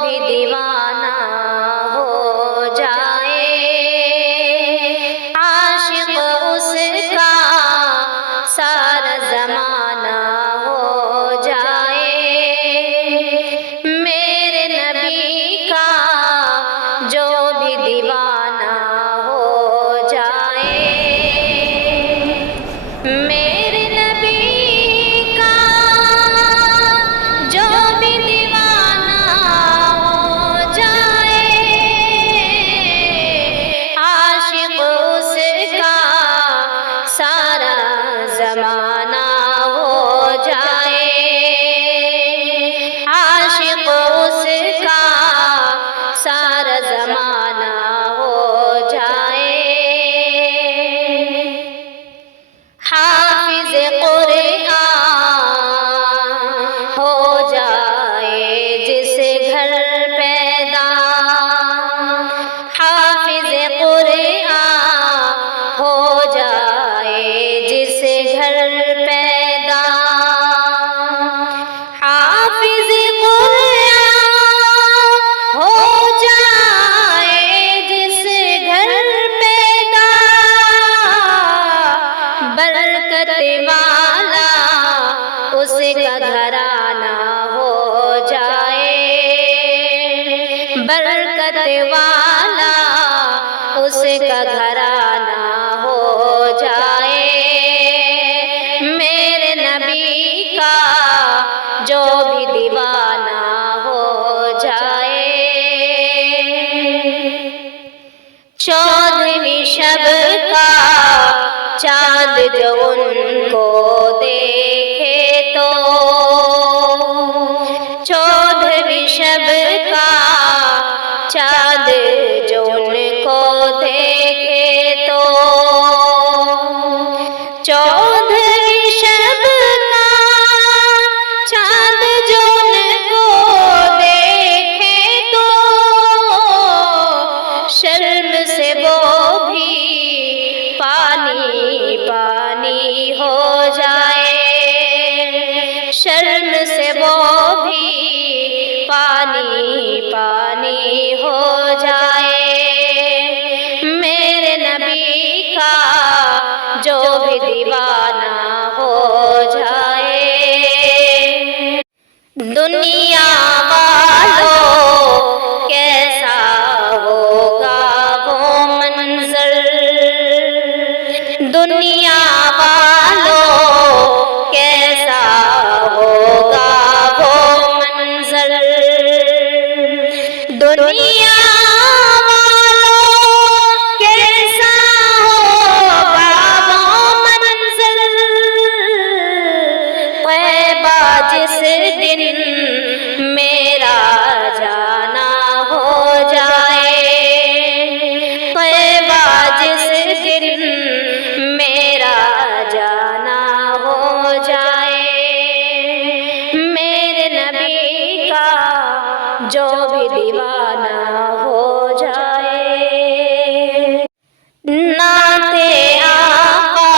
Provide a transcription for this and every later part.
بھی دیوانہ ہو جائے، عاشق اس کا سارا زمانہ ہو جائے، میرے نبی کا جو بھی دیوانہ ہو جائے، میرے نبی کا جو بھی دیوانہ ہو جائے، عاشق اس کا سارا زمانہ ہو جائے، عاشق اس کا سارا زمانہ ہو جائے، حافظ قرآن ہو جائے جس گھر پیدا، حافظ قرآن ہو جائے جس گھر پیدا، حافظ قرآن ہو جائے جس گھر پیدا، برکت والا اس کا گھرانہ ہو جائے، برکت والا اس کا گھرانہ ہو جائے، میرے نبی کا جو بھی دیوانہ ہو جائے، چودھویں شب کا چاند جو ان کو دیکھے تو، چودھویں شب کا چاند جو ان کو دیکھے تو، چودھویں شب کا چاند جو ان کو دیکھے تو، شرم سے وہ بھی پانی پانی ہو جائے، شرم سے وہ بھی پانی پانی ہو جائے، میرے نبی کا جو بھی دیوانہ ہو جائے، دنیا والوں کیسا ہوگا وہ منظر، دنیا والوں کیسا ہوگا وہ منظر، دنیا والوں کیسا ہوگا وہ منظر، طیبہ جس دن میرا جانا ہو جائے، طیبہ جس دن میرا جانا ہو جائے، میرے نبی کا جو بھی دیوانہ ہو جائے، نعت آقا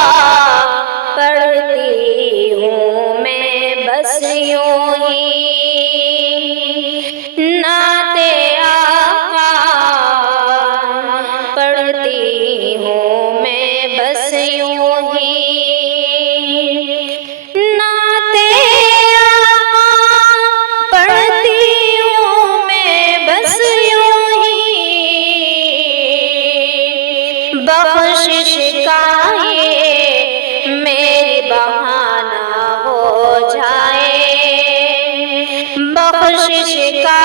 پڑھتی ہوں میں بس یوں ہی، نعت آقا پڑھتی ہوں میں بس یوں ہی، نعت آقا پڑھتی ہوں میں بس یوں ہی، بخشش کا یہ میری بہانہ ہو جائے، بخشش کا